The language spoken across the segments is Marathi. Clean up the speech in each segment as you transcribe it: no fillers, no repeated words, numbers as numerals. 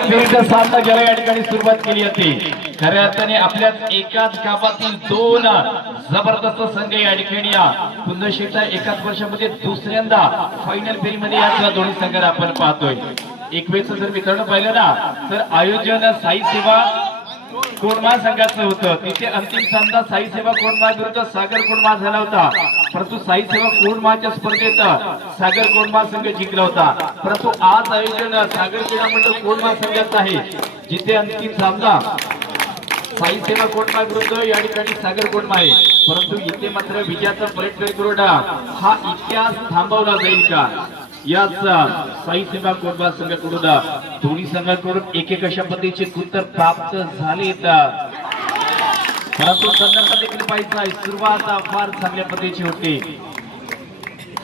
फेरीचा सामना गेल्या या ठिकाणी सुरुवात केली होती. खऱ्या अर्थाने आपल्या एकाच गावातील दोन जबरदस्त संघ या ठिकाणी पुन्हा शेता एकाच वर्षामध्ये दुसऱ्यांदा फायनल फेरीमध्ये या दोन्ही संघाला आपण पाहतोय. एक वेळचं जर मित्रांनो पाहिलं ना तर आयोजन साई सेवा कोंडमा संघाचं होतं. तिथे अंतिम सामना साई सेवा कोंडमा विरुद्ध सागर कोंडमा झाला होता. परंतु साई सेवा कोंडमाच्या स्पर्धेत सागर कोंडमा संघ जिंकला होता. परंतु आज आयोजन सागर क्रीडा मंडळ कोंडमा संघाचं आहे, जिथे अंतिम सामना साई सेवा कोंडमा विरुद्ध या ठिकाणी सागर कोंडमा आहे. परंतु इथे मात्र विजयाचा पलटफेर करून हा इतिहास थांबवला जाईल का, याच साई सेवा कोंडमा संघाकडून दोन्ही संघाकडून एक अशा पद्धतीचे उत्तर प्राप्त झाले. परंतु संघाला देखील पाहिजे सुरुवात फार चांगल्या पद्धतीची होती.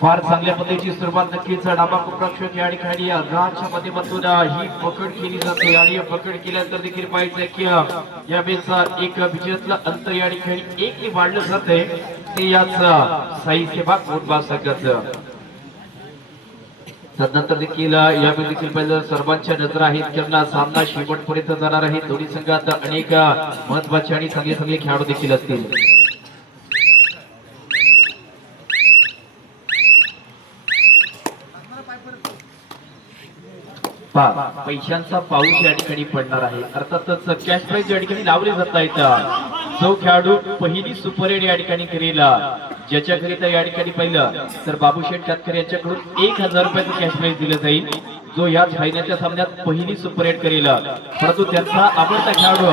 फार चांगल्या पद्धतीची सुरुवात नक्कीच डाबा कुप्रक्षक या ठिकाणी अग्राच्या माध्यमातून ही पकड केली जाते आणि पकड केल्यानंतर देखील पाहिजे की या बेचा एक विजयातलं अंतर या ठिकाणी एक वाढलं जाते. ते याच साई सेवा कोंडमा संघाचं. तदनंतर देखील यावेळी देखील पहिलं सर्वांच्या नजर आहेत त्यांना सामना शेवटपर्यंत जाणार आहे. दोन्ही संघात अनेक महत्वाचे आणि चांगले चांगले खेळाडू देखील असतील. पैशांचा पाऊस या ठिकाणी पडणार आहे. अर्थातच कॅश प्राइज या ठिकाणी लावले जात आहेत. जो खेळाडू पहिली सुपर एड या ठिकाणी करेल, ज्याच्याकरिता या ठिकाणी पहिलं तर बाबूशेठ कातकर यांच्याकडून 1000 रुपयाचं कॅश प्राइज दिलं जाईल. जो या फायनलच्या सामन्यात पहिली सुपर एड करेल, परंतु त्यांचा आवडता खेळाडू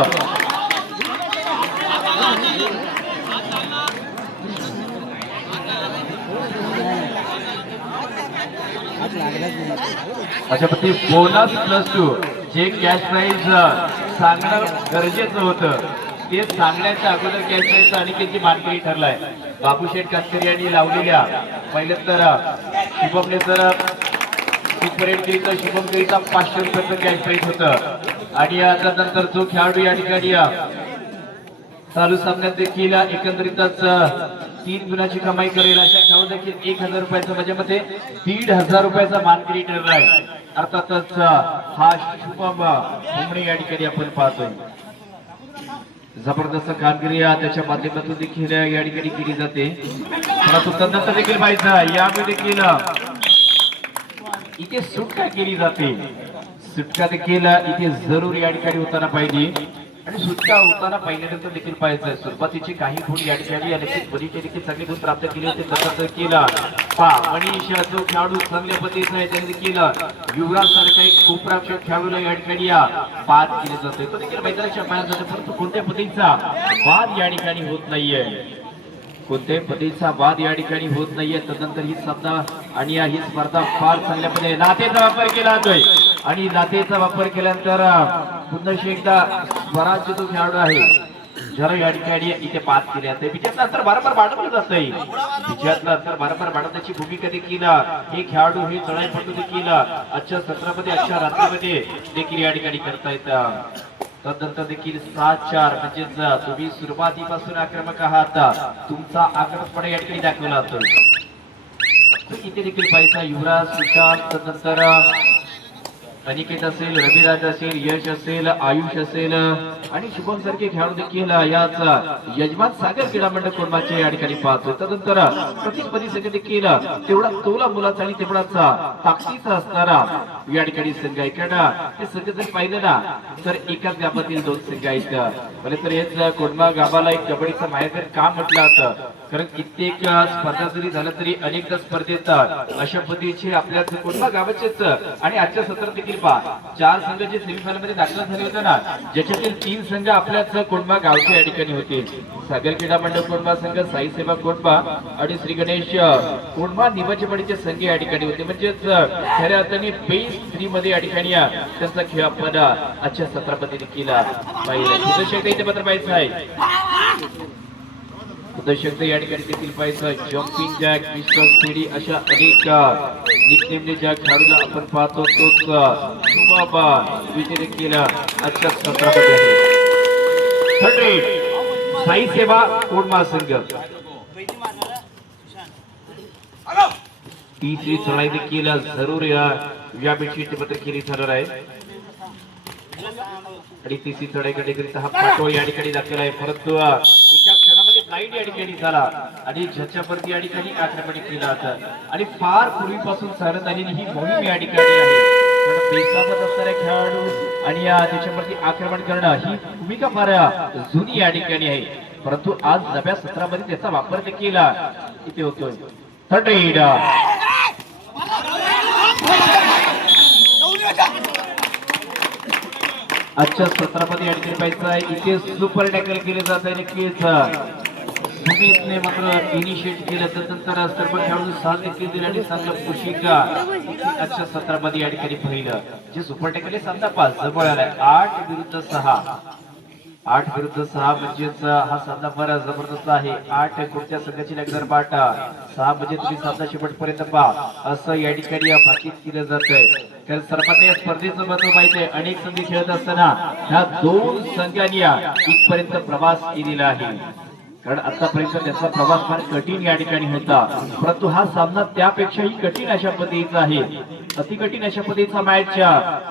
अशा पद्धती बोनस +2 जे कॅश प्राइज सांगणं गरजेचं होतं ते सांगण्याच्या अगोदर कॅश प्राइज अनिकेतची मानकरी ठरलाय. बाबूशेठ कातकरी यांनी लावलेल्या पहिलं तर शुभमने जर सुपर एड केली तर शुभम करिता 500 रुपयाचं कॅश प्राइज होतं. आणि त्यानंतर जो खेळाडू या ठिकाणी चालू सामन्यात देखील एकंदरीतच 3 गुणाची कमाई करेल अशा खेळाडू देखील 1000 रुपयाचं म्हणजे मध्ये 1500 रुपयाचा मानकरी ठरलाय. अर्थातच हा शुभम भुमरे या ठिकाणी आपण पाहतोय. जबरदस्त कामगिरी त्याच्या माध्यमातून देखील या ठिकाणी केली जाते. परंतु तदनंतर देखील पाहिजे यावेळी देखील इथे सुटका केली जाते. सुटका देखील इथे जरूर या ठिकाणी होताना पाहिजे आणि सुटका होताना पहिल्यानंतर देखील पाहिजे. सुरुवातीचे काही गुण या ठिकाणी मनीषने देखील चांगले गुण प्राप्त केले होते. तसंच केला मनीष जो खेळाडू चांगल्या पद्धतीचा आहे त्याने देखील युवराज सारखा एक कुप्रक्षक खेळाडूला या ठिकाणी पास केले जाते. तो देखील मैदानाच्या पायात जातो. परंतु कोणत्या पद्धतीचा वाद या ठिकाणी होत नाहीये. कोणत्याही पद्धतीचा वाद या ठिकाणी होत नाहीये. तदनंतर ही सामना आणि ही स्पर्धा फार चांगल्या पद्धतीने लाथेचा वापर केला जातोय आणि लाथेचा वापर केल्यानंतर पुन्हा एकदा स्वराज्य जो खेळाडू आहे ज्याला या ठिकाणी इथे पास केले जाते. विजयातलं अंतर वारंवार वाढवलं जातंय. विजयातलं अंतर वारंवार वाढवण्याची भूमिका देखील हे खेळाडू हे चढाईपटू देखील आजच्या सत्रामध्ये आजच्या रात्रीमध्ये देखील या ठिकाणी करतायत. तदनंतर देखील 7-4 म्हणजेच तुम्ही सुरुवातीपासून आक्रमक आहात. तुमचा आक्रमकपणा या ठिकाणी दाखवला जातो. इथे देखील पाहिजे युवराज सुशांत, तदनंतर अनिकेत असेल, रविराज असेल, यश असेल, आयुष असेल आणि शुभम सारखे खेळाडू देखील याच यजमान सागर क्रीडा मंडळ कोंडमाचे या ठिकाणी पाहतो. तदनंतर प्रतिस्पर्धी संघ देखील तेवढा तोला मुलाचा आणि तेवढाच ताकदीचा असणारा या ठिकाणी संघ आहे. कारण हे संघ जर पाहिलं ना तर एकाच गावातील 2 संघ आहेत. भले तर हेच कोंडमा गावाला एक कबड्डीचं माहेरघर का म्हटलं जातं, कारण कित्येक स्पर्धा जरी झाल्या तरी अनेकदा स्पर्धेत अशा पद्धतीचे आपल्या कोंडमा गावाचेच आणि आजच्या सत्रात देखील 4 संघ जे सेमीफायनल मध्ये दाखल झाले होते ना, ज्याच्यातील 3 संघ आपल्याच कोंडमा गावच्या या ठिकाणी होते. सागर क्रीडा मंडळ कोंडमा संघ, साई सेवा कोंडमा आणि श्री गणेश कोंडमा निवडणुकीचे संघ या ठिकाणी होते. म्हणजेच खऱ्या अर्थाने बेस 3 मध्ये या ठिकाणी त्यांचा खेळ आपण आजच्या सत्रामध्ये देखील पाहिला. इथे मात्र पाहिजे आहे दर्शक या ठिकाणी देखील पाहिजे जम्पिंग जॅक, मिस्टर स्पीडी अशा अनेक निकनेमने ज्या खेळाडूला आपण पाहतो तोच सुबाबा विजय देखील आजच्या सत्रामध्ये आहे. 100 साई सेवा कोंडमा संघ तीसरी चढाई देखील जरूर या बेडशीट पत्र केली जाणार आहे. आणि तिसरी चढाईकडेकरिता हा पाटोळ या ठिकाणी दाखवला आहे, परंतु एका क्षणामध्ये ब्लाइंड या ठिकाणी झाला आणि ज्याच्यावरती या ठिकाणी आक्रमण केलं होतं आणि फार पूर्वीपासून चालत आलेली ही मोहीम या ठिकाणी आहे. बेसावत असणाऱ्या खेळाडू आणि त्याच्यावरती आक्रमण करणं ही भूमिका फार जुनी या ठिकाणी आहे, परंतु आज नव्या सत्रामध्ये त्याचा वापर देखील इथे होतोय. थर्ड एड आजच्या सत्रामध्ये या ठिकाणी पाहायचं आहे, इथे सुपर टॅकल केले जात आहे. नक्कीच सुमितने मात्र इनिशिएट केलं, त्यानंतर सर्व खेळाडू साथ देखील दिले आणि संघ पुशिका आजच्या सत्रामध्ये या ठिकाणी पहिलं जे सुपर टॅकल सामना 5 जवळ आलाय. 8 विरुद्ध 6 म्हणजेच हा सामना फार जबरदस्त आहे. 8 कोणत्या संघाची लागणार बाट, 6 म्हणजे तुम्ही सामना शेवटपर्यंत पहा असं या ठिकाणी भाकीत केलं जात आहे. कारण सर्वात या स्पर्धेचं महत्व माहिती आहे. अनेक संधी खेळत असताना ह्या दोन संघांनी इथपर्यंत प्रवास केलेला आहे, कारण आतापर्यंत त्याचा प्रवास फार कठीण या ठिकाणी होता, परंतु हा सामना त्यापेक्षाही कठीण अशा पद्धतीचा आहे. अति कठीण अशा पद्धतीचा मॅच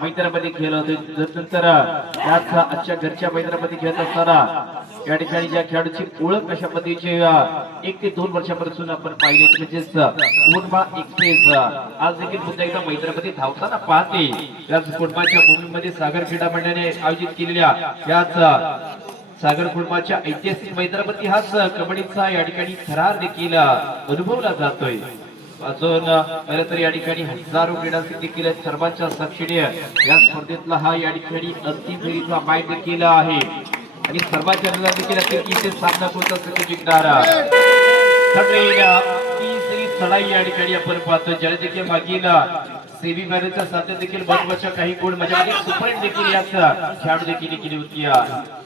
मैदानामध्ये खेळला होता. नंतर याच आजच्या घरच्या मैदानामध्ये खेळत असताना या ठिकाणी ज्या खेळाडूची ओळख अशा पद्धतीचे 1 ते 2 वर्षापासून आपण पाहिले, म्हणजेच कोटबा एक्सप्रेस आज देखील पुन्हा एकदा मैदानामध्ये धावताना पाहते. याच कोटबाच्या भूमीमध्ये सागर क्रीडा मंडळाने आयोजित केलेल्या याच सागर कुर्माच्या ऐतिहासिक मैदानामध्ये हाच कबड्डीचा या ठिकाणी थरार देखील अनुभवला जातोय. अजून खरं तर या ठिकाणी हजारो क्रीडासिक देखील सर्वांच्या साक्षीने या स्पर्धेतला हा या ठिकाणी अंतिम फेरीचा मॅच देखील आहे आणि सर्वांच्या देखील असेल की इथे सामना कोणता संघ जिंकणार. तिसरी चढाई या ठिकाणी आपण पाहतो, ज्याला देखील मागील सेमी फायनलच्या साथी देखील महत्वाच्या काही गुण म्हणजे सुपरहिट देखील याचा खेळाडू देखील केली होती.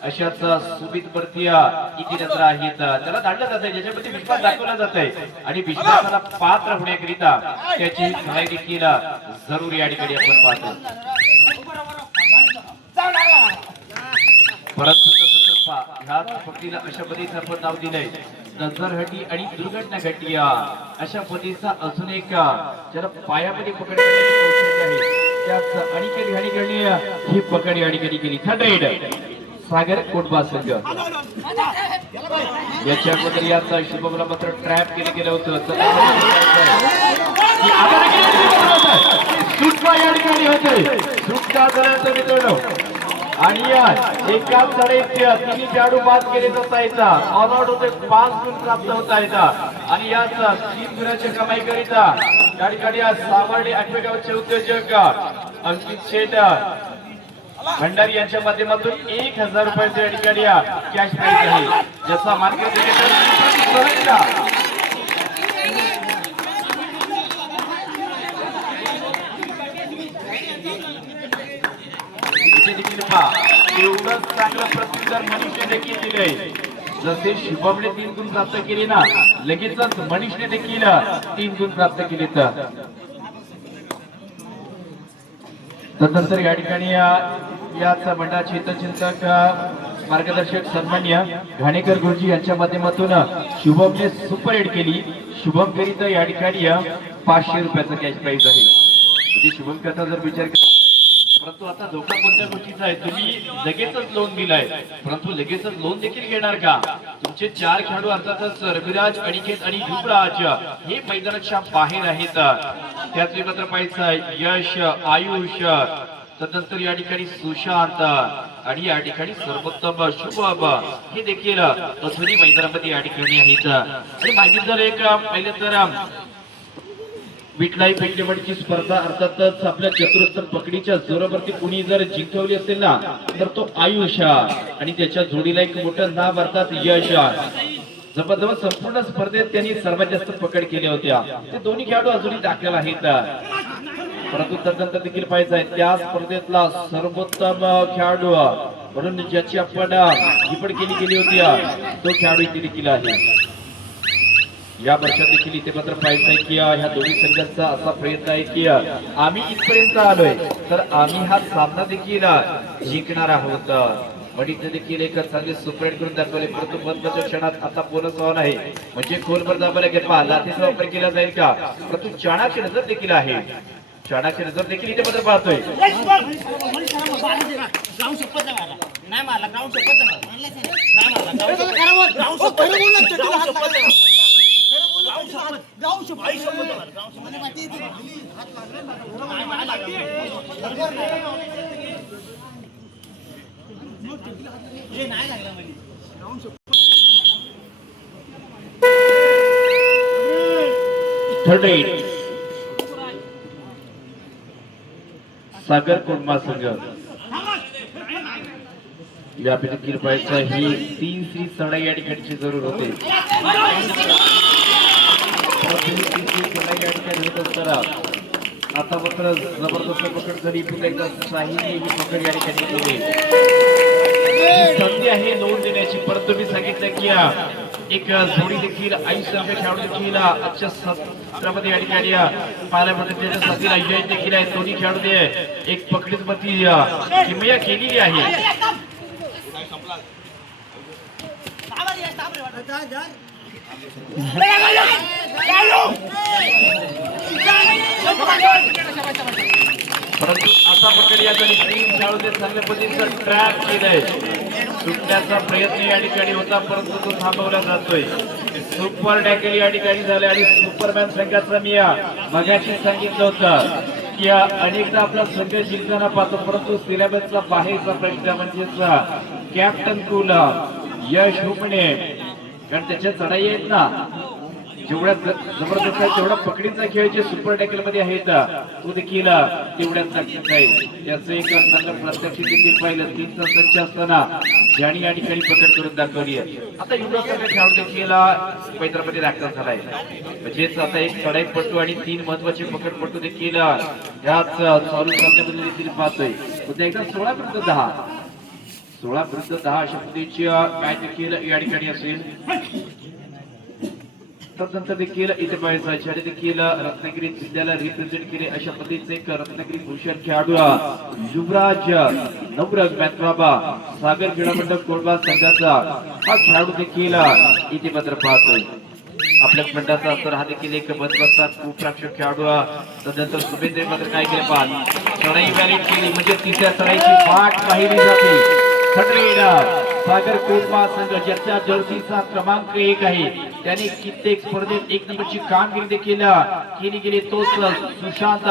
अशाच सुमित भरतिया इथे नजर आहेत, त्याला धाडलं जात आहे, ज्याच्यामध्ये विश्वास दाखवला जात आहे आणि विश्वासाला पात्र होण्याकरिता त्याची सहाय्य देखील जरूर या ठिकाणी आपण पाहतो. परंतु ह्याच पट्टीला अशा पद्धतीचं आपण नाव दिलंय नजरहटी आणि दुर्घटना घटी अशा पद्धतीचा अजून एक ज्याला पायामध्ये पकड आहे त्याच अनिकेत घाणीकरणी ही पकड या ठिकाणी केली. थर्ड सागर कोटबा संघ याच्या अगोदर याचा शुभमला मात्र ट्रॅप केलं गेलं होतं. सुटका या ठिकाणी होते, सुटका झाल्याचं मित्रांनो आणि एका चढाईत तिन्ही खेळाडू बाद केले जायचा, ऑल आउट होते, 5 गुण प्राप्त होता येतात आणि याच 3 गुणाच्या कमाई करिता या ठिकाणी सावर्डे आठवेगावचे उद्योजक अंकित शेट भंडारी यांच्या माध्यमातून 1000 रुपयाचे या ठिकाणी कॅश प्राइज आहे, ज्याचा मानकरी एवढंच चांगलं प्रत्युत्तर मनीषने देखील दिले. जसे शुभमने 3 गुण प्राप्त केले ना, लगेचच मनीषने देखील 3 गुण प्राप्त केले. तदनंतर या ठिकाणी याच मंडळाचे हितचिंतक मार्गदर्शक सन्मान्य घाणेकर गुरुजी यांच्या माध्यमातून शुभमने सुपर एड केली. शुभम करिता या ठिकाणी 500 रुपयाचा कॅश प्राइज आहे. म्हणजे शुभम करता जर विचार केला, परंतु आता धोका कोणत्या गोष्टीचा आहे, तुम्ही लगेचच लोन दिलाय, परंतु लगेचच लोन देखील घेणार का? तुमचे 4 खेळाडू अर्थातच रविराज, अनिकेत आणि युवराज हे मैदानाच्या बाहेर आहेत. त्याच मात्र पाहायचं यश, आयुष, तदनंतर या ठिकाणी सुशांत आणि या ठिकाणी सर्वोत्तम शुभम हे देखील अजूनही मैदानामध्ये या ठिकाणी आहेत. आणि मागील जर एक पहिले तर विटलाई पेंडेमडची स्पर्धा अर्थातच आपल्या चतुरस्र पकडीच्या जोरावरती कुणी जर जिंकवली असेल ना, तर तो आयुष आणि त्याच्या जोडीला एक मोठं नाव अर्थात यश. जवळजवळ संपूर्ण स्पर्धेत त्यांनी सर्वात जास्त पकड केल्या होत्या. ते दोन्ही खेळाडू अजूनही दाखल आहेत, परंतु तदनंतर देखील पाहिजे त्या स्पर्धेतला सर्वोत्तम खेळाडू म्हणून ज्याची आपण निवड केली गेली होती तो खेळाडू इथे देखील आहे. या वर्षात देखील इथे मात्र पाहायचं आहे की ह्या दोन्ही संघांचा असा प्रयत्न आहे की आम्ही इथपर्यंत आलोय तर आम्ही हा सामना देखील जिंकणार आहोत. वडील देखील एक चांगली सुपरेट करून दाखवले, परंतु महत्वाच्या क्षणात आता बोनस ऑन आहे, म्हणजे खोलवर दाबायला घेतला लाथीचा वापर केला जाईल का, परंतु चाणाची नजर देखील आहे. शाळाची नजर देखील इथे बदल पाहतोय. थर्ड एट सागर कुर्मा संघ व्यापी देखील पाहायचा ही 3 चढाई या ठिकाणची जरूर होते. आता मात्र जबरदस्त पकड झाली. पुन्हा एकदा साहिल ही पकड या ठिकाणी केली. संधी आहे नोंद देण्याची, परंतु मी सांगितलं की एक जोडी देखील 80 खेळाडू देखील आजच्या सत्रामध्ये या ठिकाणी पाहायला मिळते. त्याच्या साथीला यश देखील आहे. दोन्ही खेळाडू एक पकडीत मती किमया केलेली आहे. परंतु असा पकड या ठिकाणी 3 खेळाडूने चांगल्या पद्धतीचं ट्रॅप केलंय. सुटण्याचा प्रयत्न या ठिकाणी होता, परंतु तो थांबवला जातोय. सुपर टॅकल या ठिकाणी झाले आणि सुपरमॅन संघाचा मी मगाशी सांगितलं होतं की अनेकदा आपला संघ जिंकताना पाहतो, परंतु सिलेबसचा बाहेरचा प्रश्न म्हणजेच कॅप्टन कुल यश हुकणे, कारण त्याच्या चढाई आहेत ना जेवढ्या जबरदस्त आहे तेवढा पकडीचा खेळ जे सुपर टॅकल मध्ये आहेत तो देखील तेवढ्याच नक्कीच आहे. याचं एक चांगलं प्रत्यक्ष देखील पाहिलं. 3चा संच असताना ज्याने या ठिकाणी पकड करून दाखवली आहे. आता एवढा सगळा खेळाडू देखील पैत्रामध्ये दाखल झालाय. म्हणजेच आता एक चढाईपटू आणि 3 महत्वाचे पकडपटू देखील याच चालू सामन्यामध्ये देखील पाहतोय. पुन्हा एकदा 16-10 अशा पद्धतीची काय देखील या ठिकाणी असेल. तदनंतर देखील इथे पाहायचा ज्याने देखील रत्नागिरी जिल्ह्याला रिप्रेझेंट केले अशा पद्धतीचे एक रत्नागिरी भूषण खेळाडू युवराज नवरंग मॅथबाबा सागर क्रीडा मंडळ कोळबा संघाचा हा खेळाडू देखील इथे मात्र पाहतोय. आपल्या मंडळाचा तर हा देखील एक महत्वाचा खूप रक्षक खेळाडू. तदनंतर सुभेंद्र मात्र काय केले पाहत चढाई व्हॅलिड केली, म्हणजे तिसऱ्या चढाईची वाट पाहिली जाते. सागर कोळबा संघ ज्याच्या जर्सीचा क्रमांक 1 आहे त्याने कित्येक स्पर्धेत 1 नंबरची कामगिरी देखील केली गेली. तोच सुशांत,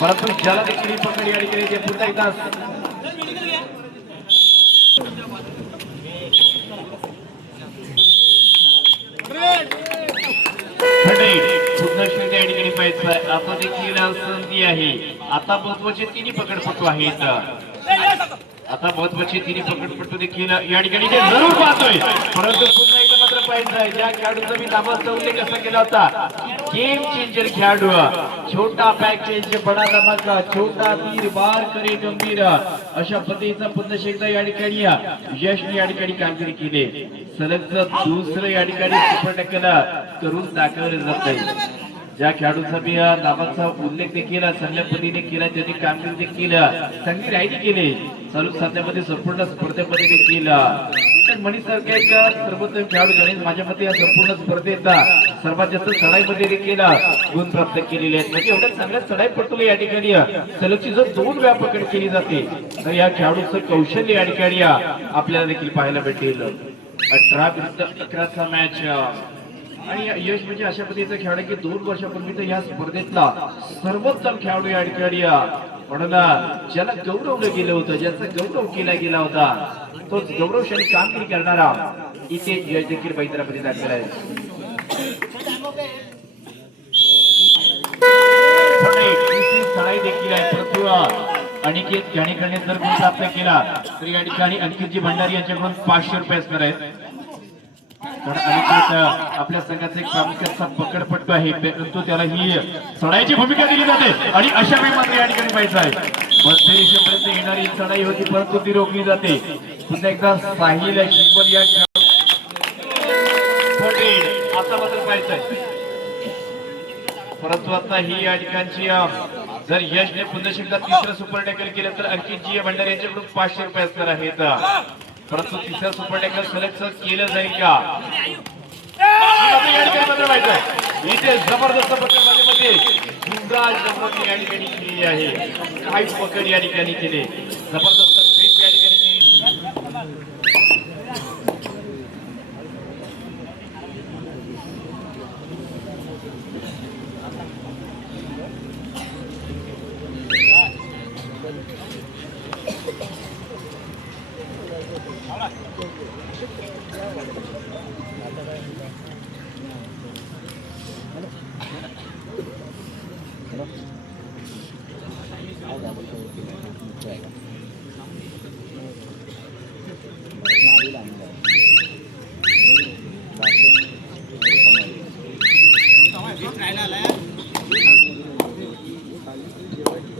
परंतु ज्याला देखील पकड या ठिकाणी ते पुन्हा एकदा आता देखील संधी आहे. आता महत्वाचे 3 पकडपटू आहेत. आता महत्वाचे 3 पकडपटू देखील या ठिकाणी जरूर पाहतोय, परंतु पुन्हा एकदा मात्र पाहिजे ज्या खेळाडूचा मी नावाचा उल्लेख कसा केला होता, गेम चेंजर खेळाडू, छोटा पॅक चेंज बडा धमाका, छोटा तीर बार करे गंभीर अशा पद्धतीचा पुन्हा एकदा या ठिकाणी यशने या ठिकाणी कामगिरी केली. सलग दुसरं या ठिकाणी सुपर टॅकल करून दाखवलं जात आहे. ज्या खेळाडूचा मी नावाचा उल्लेख देखील चांगल्या पद्धतीने केला, ज्यांनी कामगिरी देखील चांगली राहिली केली चालू सामन्यामध्ये संपूर्ण स्पर्धेमध्ये देखील. मणीसारख्या एक सर्वोत्तम खेळाडू ज्याने माझ्या मते या संपूर्ण स्पर्धेत सर्वात जास्त चढाईमध्ये देखील गुण प्राप्त केलेले आहेत. म्हणजे एवढ्या चांगल्या चढाईपटूला या ठिकाणी सलगची जर 2 वेळा पकड केली जाते तर या खेळाडूचं कौशल्य या ठिकाणी आपल्याला देखील पाहायला भेटेल. 18-11चा मॅच आणि यश म्हणजे अशा पद्धतीचा खेळाडू की 2 वर्षापूर्वी या स्पर्धेतला सर्वोत्तम खेळाडू या ठिकाणी म्हणून ज्याला गौरवलं गेलं होतं, ज्याचा गौरव केला गेला होता, तोच गौरवशाली कामगिरी करणारा इथे यश देखील मैदानामध्ये दाखल आहे. चढाई देखील आहे, परंतु अनिकेत घाणेकरने जर गुण प्राप्त केला तर या ठिकाणी अंकितजी भंडारी यांच्याकडून 500 रुपये असणार आहेत. आपल्या संघाचा एक प्रामुख्याचा पकडपट्टू आहे, परंतु त्याला ही चढाईची भूमिका दिली जाते आणि अशा वेळी मात्र या ठिकाणी पाहिजे आहे. मध्यरेषेपर्यंत येणारी चढाई होती, परंतु ती रोखली जाते. पुन्हा एकदा साहिल शिकवल या आता मात्र पाहिजे आहे, परंतु आता ही या ठिकाणची जर यशने पुन्हा एकदा 3रं सुपर टॅकल केलं तर अंकितजी भंडारी यांच्याकडून 500 रुपये असणार आहेत. परंतु 3रं सुपर टॅकल सलग केलं जाईल का? इथे जबरदस्त पकडमध्ये युवराज नंबरने या ठिकाणी केलेली आहे. काही पकड या ठिकाणी केले, जबरदस्त ग्रिप या ठिकाणी केली.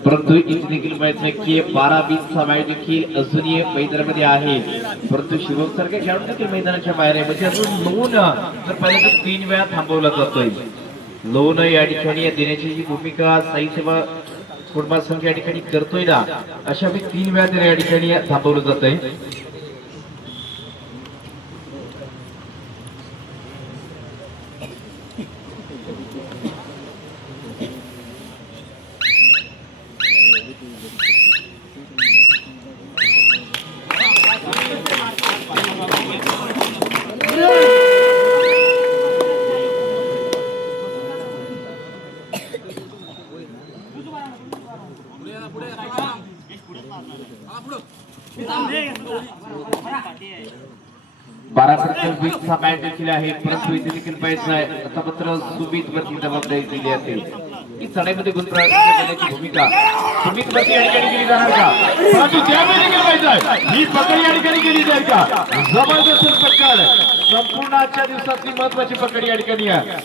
परंतु इथे देखील माहित नाही की 12-20 मॅच देखील अजूनही मैदानामध्ये आहे. परंतु शिवम सारख्या खेळाडू देखील मैदानाच्या बाहेर आहे. म्हणजे अजून लोन जर पाहिलं तर 3 वेळा थांबवला जातोय. लोन या ठिकाणी देण्याची जी भूमिका साई सेवा फुटबॉल संघ या ठिकाणी करतोय ना, अशा 3 वेळा तर या ठिकाणी थांबवलं जातंय. चा मॅच देखील आहे. परंतु इथे देखील पाहिजे आहे आता मात्र सुमित वरती जबाबदारी दिली असेल की चढाईमध्ये गुंतवण्याची भूमिका सुमित वरती या ठिकाणी केली जाणार का? परंतु त्यावेळी देखील पाहिजे ही पकड या ठिकाणी केली जाईल का? जबरदस्त पकड, संपूर्ण आजच्या दिवसातली महत्वाची पकड या ठिकाणी आहे.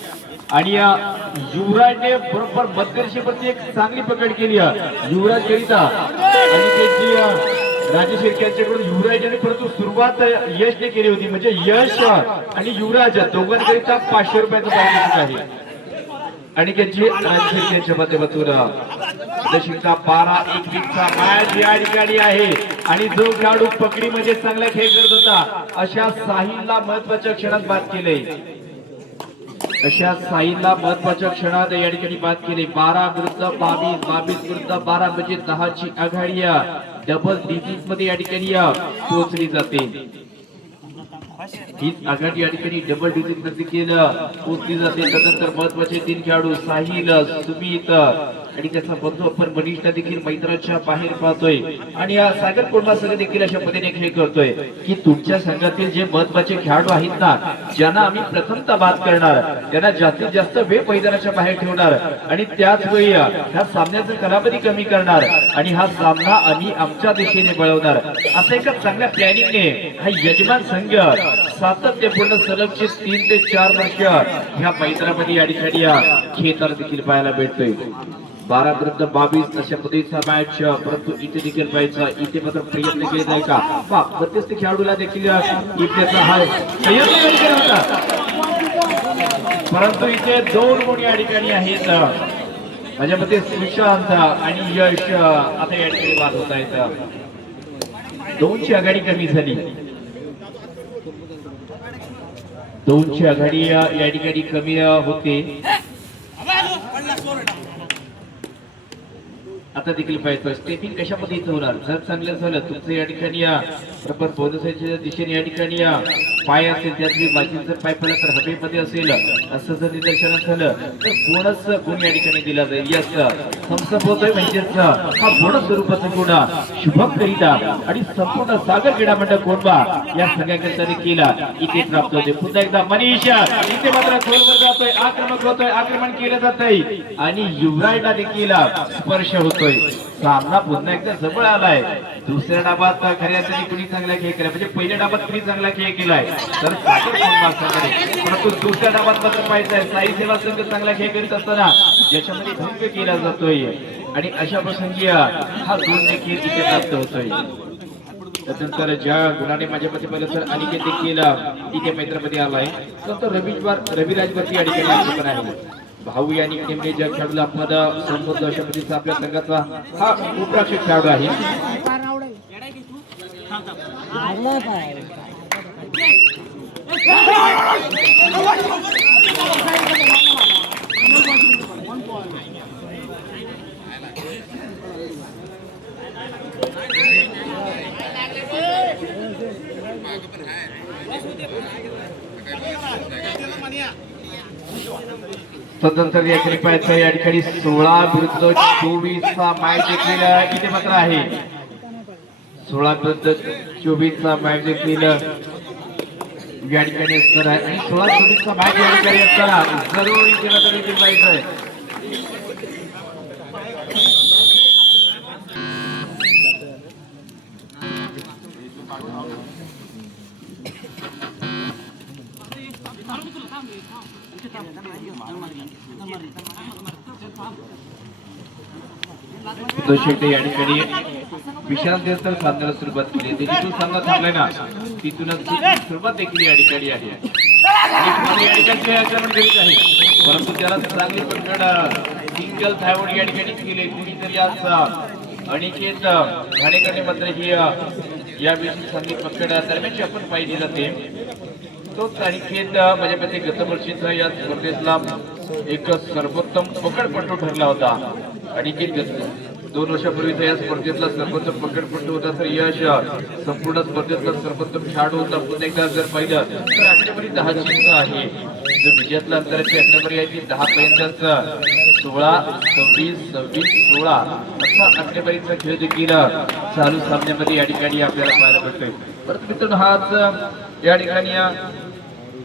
आणि युवराजने बरोबर मध्यरेषेवरती एक चांगली पकड केली युवराज करिता आणि त्याची राजेश यांच्याकडून युवराज यांनी परंतु सुरुवात यशने केली होती. म्हणजे यश आणि युवराज दोघांकरिता 500 रुपयाचं पारितोषिक आहे. आणि त्यांची राजेश यांच्या माध्यमातून दशिका 12-1 मॅच या ठिकाणी आहे. आणि जो खेळाडू पकडीमध्ये चांगला खेळ करत होता अशा साहिलला महत्वाच्या क्षणात बाद केले. अशा साईला महत्वाच्या क्षणात या ठिकाणी बाद केले. 12-22, 22 विरुद्ध 12 म्हणजे 10 ची आघाडी डबल डिजिट मध्ये या ठिकाणी पोहोचली जाते. हीच आघाडी या ठिकाणी डबल डिजिट मध्ये केलं पोहोचली जाते. त्यानंतर महत्वाचे 3 खेळाडू साहिल, सुमित आणि त्याचा बंधू आपण मनीषला देखील मैदानाच्या बाहेर पाहतोय. आणि सागर कोंडा संघ देखील अशा पद्धतीने खेळ करतोय की तुमच्या संघातील जे महत्वाचे खेळाडू आहेत ना, ज्यांना आम्ही प्रथमतः बाद करणार, त्यांना जास्तीत जास्त वेळ मैदानाच्या बाहेर ठेवणार आणि त्याच वेळी ह्या सामन्याचा कालावधी कमी करणार आणि हा सामना आम्ही आमच्या दिशेने वळवणार. असं एका चांगल्या प्लॅनिंगने हा यजमान संघ सातत्यपूर्ण सलगचे 3 ते 4 वर्ष ह्या मैदानामध्ये या ठिकाणी खेळताना देखील पाहायला भेटतोय. 12-22 अशा पद्धतीचा मॅच. परंतु इथे देखील पाहायचा इथे मात्र प्रयत्न केले जाईल का? मध्यस्थ खेळाडूला देखील इथेचा हा प्रयत्न होता. परंतु इथे 2 गुण या ठिकाणी आहेत. माझ्या मते सुशांत आणि यश आता या ठिकाणी बाद होत आहेत. 2 ची आघाडी कमी झाली. 2 ची आघाडी या ठिकाणी कमी होते. आता देखील पाहिजे स्टेपिंग कशा पद्धतीचं होणार. जर चांगलं झालं तुमचं या ठिकाणी बरोबर बोनसच्या दिशेने या ठिकाणी पाय असेल त्यातली बाजी जर पाय पडला तर हवेमध्ये असेल असं जर निदर्शनात झालं तर बोनस गुण या ठिकाणी दिला जाईल. यस थम्सअप होतोय म्हणजेच हा बोनस स्वरूपाचा गुण शुभम करिता आणि संपूर्ण सागर क्रीडा मंडळ कोंबा या संघाकरिता देखील इथे प्राप्त होते. पुन्हा एकदा मनीष इथे मात्र खोलवर जातोय, आक्रमक होतोय, आक्रमण केलं जातंय आणि युवराजला देखील स्पर्श होतोय. सामना पुन्हा एकदा जवळ आलाय. दुसऱ्या डाबात खऱ्या अर्थाने कुणी चांगला खेळ केला म्हणजे पहिल्या डाबात कुणी चांगला खेळ केलाय तर सागर कोंबा संघाने. परंतु दुसऱ्या डाबात मात्र पाहिजे साई सेवा संघ चांगला खेळ करीत असताना ज्याच्यामध्ये भंग केला जातोय आणि अशा प्रसंगी हा गुण देखील इथे प्राप्त होतोय. त्यानंतर ज्या गुणाने माझ्या मते पाहिलं तर अनिकेत देखील इथे मैदानामध्ये आलाय. नंतर रविराज वरती या ठिकाणी पण आहे. भाऊ यांनी नेमले ज्या खेळाडूला आपण संबोध अशा पद्धतीचा आपल्या संघाचा हा उपराक्षक खेळाडू आहे. तदनंतर या ठिकाणी पाहायचं या ठिकाणी 16 विरुद्ध 24 चा मॅच देखील इथे मात्र आहे. 16 विरुद्ध 24 चा मॅच देखील या ठिकाणी असणार आहे आणि 16-24 चा मॅच या ठिकाणी असताना जरूर इथे मात्र देखील पाहायचं आहे. तो शेवटी या ठिकाणी विश्रांतीनंतर सामन्याला सुरुवात केली. जिथून सामना थांबलाय ना तिथूनच सुरुवात देखील या ठिकाणी आहे आणि या ठिकाणी आक्रमण करीत आहे, परंतु त्याला चांगली पकड सिंगल थायवड या ठिकाणी केले. कुणीतरी आज अनिकेत घाणेकरने मात्र ही याविषयी चांगली पकड दरम्यानची आपण पाहिली जाते. तोच अनिकेत माझ्या मते गत वर्षीचा या स्पर्धेतला एक सर्वोत्तम पकडपटू ठरला होता. अनिकेत 2 वर्षापूर्वीचा या स्पर्धेतला सर्वोत्तम पकडपटू होता. तर यश संपूर्ण स्पर्धेतला सर्वोत्तम खेळाडू होता. पुन्हा एकदा जर पाहिलं तर आकडेवारी 10 आहे. जो विजयातला अंतराची आकडेवारी आहे ती 10 पर्यंतच 16, 26, 26, 16 असा आकडेवारीचा खेळ देखील चालू सामन्यामध्ये या ठिकाणी आपल्याला पाहायला भेटतोय. परंतु मित्रांनो हाच या ठिकाणी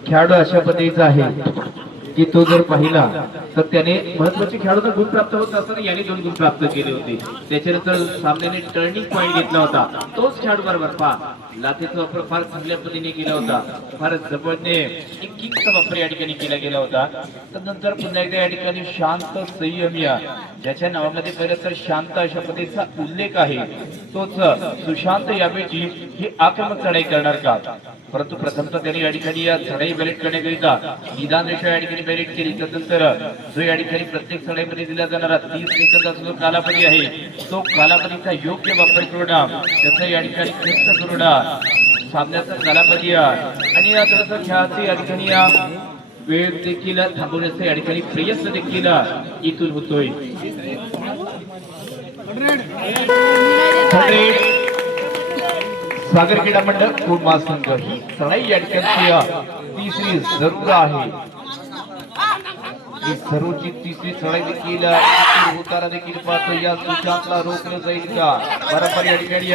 खेळाडू अशा पद्धतीचा आहे की तो जर पाहिला तर त्याने महत्वाचे खेळाडूंना गुण प्राप्त होत असताना याने 2 गुण प्राप्त केले होते. त्याच्यानंतर सामन्याने टर्निंग पॉईंट घेतला होता. तोच खेळाडू बरोबर पहा लाथेचा वापर फार चांगल्या पद्धतीने केला होता. फार जबरने एक किकचा वापर या ठिकाणी केला गेला होता. त्यानंतर पुन्हा एकदा या ठिकाणी शांत संयमी ज्याच्या नावामध्ये पहिलं तर शांत अशा पद्धतीचा उल्लेख आहे तोच सुशांत यावेळी ही आक्रमक चढाई करणार का. परंतु प्रथमतः त्यांनी या ठिकाणी या चढाई बॅलेट करण्याकरिता निदान रेषा या ठिकाणी बॅलेट केली. त्यानंतर जो या ठिकाणी प्रत्येक चढाईमध्ये दिला जाणारा 30 सेकंदाचा जो कालावधी आहे तो कालावधीचा योग्य वापर करून त्याचा या ठिकाणी खर्च करून सामन्याचा कालावधी आणि या खेळाचे या ठिकाणी वेळ देखील थांबवण्याचा या ठिकाणी प्रयत्न देखील इथून होतोय. सागर क्रीडा मंडळ कोरमा संघ ही चढाई या ठिकाणी तिसरी जरूर आहे. ही सर्वची तिसरी चढाई देखील उतारा देखील पाहतो. या सुशांतला रोखलं जाईल का. बरोबर या ठिकाणी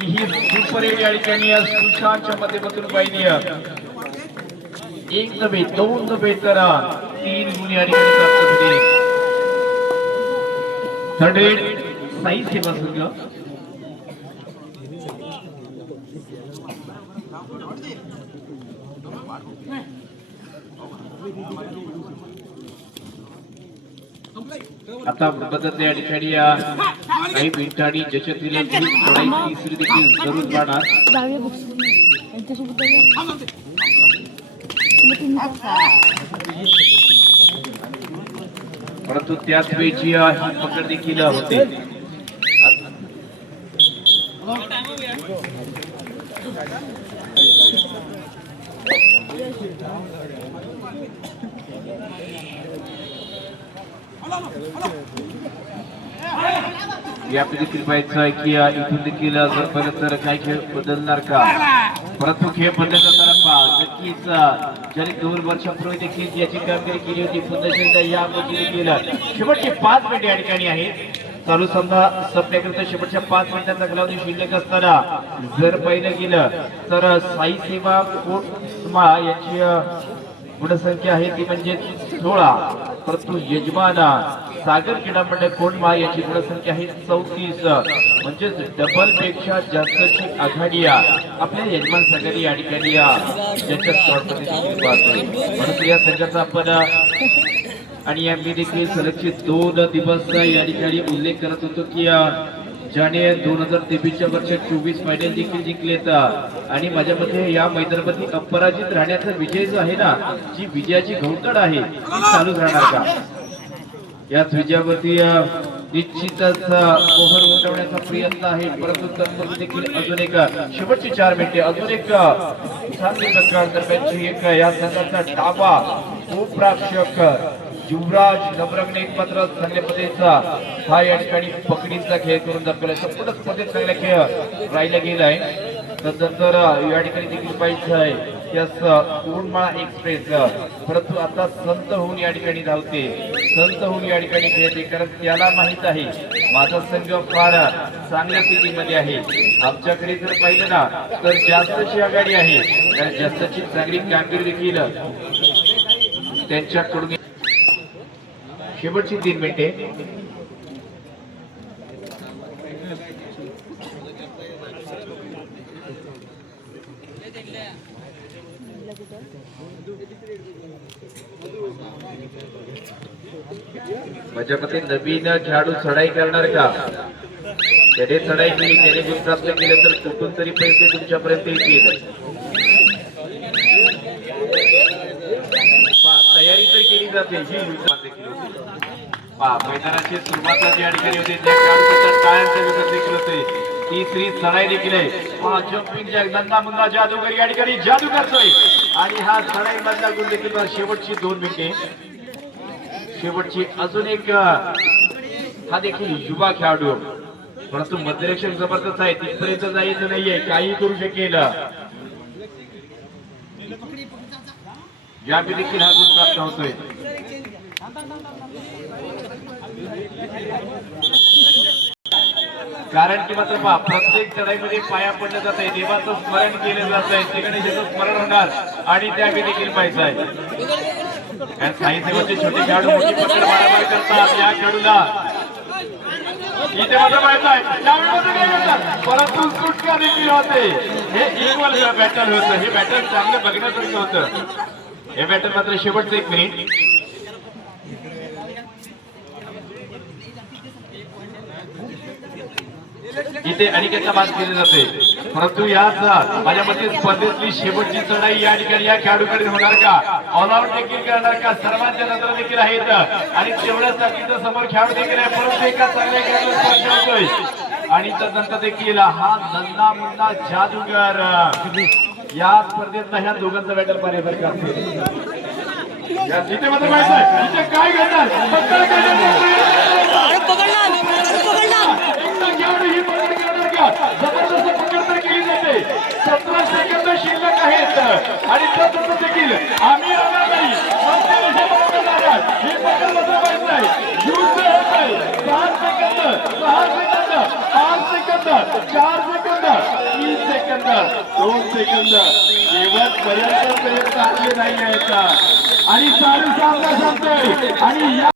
ही सुपर या ठिकाणी सुशांतच्या माध्यमातून पाहिजे 1 नव्हे 2 नव्हे तर 3 गुण या ठिकाणी प्राप्त झाले. थर्ड साई सेवा संघ आता बदलत या ठिकाणी काही मिनिटांनी ज्याच्यातील तिसरी देखील जरूर पाहणार. परंतु त्याच वेळची ही पकड देखील होते. यापैकी देखील पाहायचं आहे की इथून देखील जर पाहिलं तर काही खेळ बदलणार का. परंतु खेळ बदलण्याचा तरफा नक्कीच ज्याने 2 वर्षापूर्वी देखील याची कामगिरी केली होती पुन्हा या देखील शेवटचे 5 मिनिट या ठिकाणी आहे. चालू सामना संपण्याकरिता शेवटच्या 5 मिनिटांचा कालावधी शिल्लक असताना जर पाहिलं गेलं तर साई सेवा कोटमा याची गुणसंख्या आहे ती म्हणजे 16. परंतु यजमान सागर क्रीडा मंडळ कोंढवा याची गुणसंख्या आहे 34. म्हणजेच डबल पेक्षा जास्तची आघाडी आपल्या यजमान संघाने या ठिकाणी म्हणून या संघाचा आपण आणि आम्ही देखील सलगचे 2 दिवस या ठिकाणी उल्लेख करत होतो की ज्याने 2023च्या वर्षात 24 फायनल देखील जिंकलेत आणि माझ्या मते या मैदानामध्ये अपराजित राहण्याचा विजय जो आहे ना जी विजयाची घोंगड आहे ती चालूच राहणार का. याच विजयावरती निश्चितच मोहर उठवण्याचा प्रयत्न आहे, परंतु तत्पूर्वी देखील अजून एक शेवटची 4 मिनिटे अजून एक चांगली प्रकार दरम्यानची एक या संघाचा डावा उपराक्षक युवराज नवरंगने एक मात्र चांगल्या पद्धतीचा हा या ठिकाणी पकडीचा खेळ करून दाखवलाय. संपूर्ण स्पर्धेत चांगला खेळ राहिला गेलाय. तदनंतर या ठिकाणी देखील पाहिजे आहे कोणमाळा एक्सप्रेस, परंतु आता संत होऊन या ठिकाणी धावते, संत होऊन या ठिकाणी खेळते, कारण त्याला माहित आहे माझा संघ फार चांगल्या स्थितीमध्ये आहे. आमच्याकडे जर पाहिलं ना तर जास्तची आघाडी आहे, कारण जास्तची चांगली कामगिरी देखील त्यांच्याकडून. शेवटची 3 मिनिटे माझ्या मते नवीन खेळाडू चढाई करणार का? त्याने चढाई केली, त्याने गुण प्राप्त केले तर कुठून तरी पैसे तुमच्यापर्यंत येतील. तयारी तर केली जाते ही मैदानाची सुरुवात या ठिकाणी होते, त्या खेळाडूच्या टाळ्यांच्या विकत देखील होते. तिसरी चढाई देखील आहे. जम्पिंग जॅक नंदा मुंदा जादूगर या ठिकाणी जादू करतोय आणि हा चढाई मधला गुण देखील. शेवटची 2 मिनिटे, शेवटची अजून एक हा देखील युवा खेळाडू, परंतु मध्यरक्षक जबरदस्त आहे, तिथपर्यंत जायचं नाहीये, काही करू शकेल. या देखील हा गुण प्राप्त होतोय. कारण की मात्र प्रत्येक चढाईमध्ये पाया पडलं जात आहे, देवाचं स्मरण केलं जात आहे, ठिकाणी त्याचं स्मरण होणार आणि त्या देखील पाहिजे आहे. काही सेवाचे छोटे खेळाडू मोठी पकड मारामारी करतात. या खेळाडूला इथे माझं माहिती आहे, परंतु सुटका देखील होते. हे इक्वल बॅटल होतं, हे बॅटल चांगलं बघण्यासारखं होतं. हे बॅटल मात्र शेवटचं 1 मिनिट. इथे अनिकेतला बाद केले जाते, परंतु याच माझ्या मते स्पर्धेतली शेवटची चढाई या ठिकाणी या खेळाडूकडे होणार का? ऑल आउट देखील करणार का? सर्वांच्या नजर देखील आहेत आणि तेवढ्याच ताकदीचा समोर खेळाडू देखील आहे, परंतु एका चांगल्या खेळाडूला स्पर्श होतोय आणि तदनंतर देखील हा नंदा मुंदा जादूगर या स्पर्धेत ह्या दोघांचा बॅटल पारे बरं का. इथे मला माहित आहे इथे काय घडणार, जबरदस्त पकड तर केली जाते. 17 सेकंद शिल्लक आहेत आणि तसं देखील आम्ही राहणार नाही. हे पकड बसलं पाहिजे, युद्ध होत आहे. 5 second, 6 second, 5 second, 4 second, 3 second, 2 second, शेवटपर्यंत प्रयत्न आपले नाही आहेत आणि चालू सामना संपतोय आणि